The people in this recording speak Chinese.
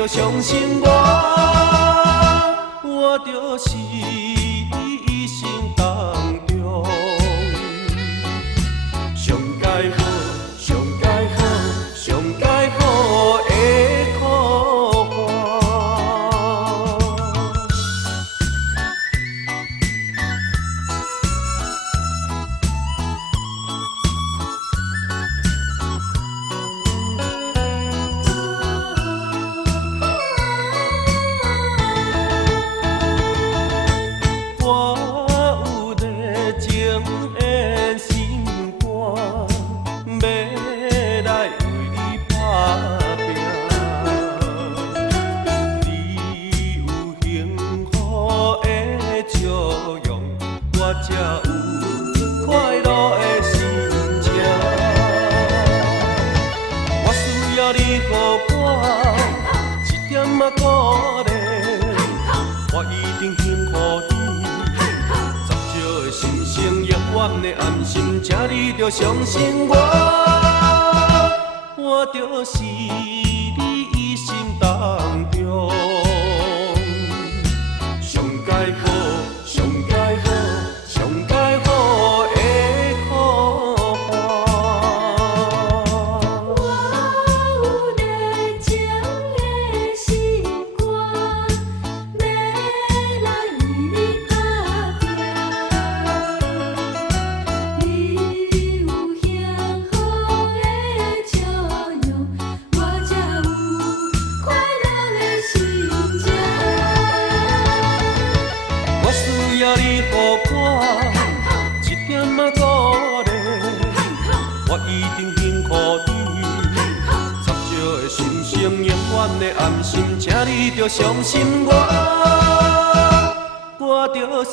着相信我就是你一生当中上介好、上介好、上介好的苦花。我有热情的心肝，要来为你打拼。你有幸福的笑容，我才有快乐的心情。我需要你给我一点仔鼓励，我一定幸福你。心声永远的暗心，请你着相信我就是你一生当中上介好、上介好、上介好的苦花。我有热情的心肝，要来为你打拼。你有幸福的笑容，我才有快乐的心情。我需要你给我一点仔鼓励，我一定幸福你。插少的心声，永远的暗心，请你着相信我就是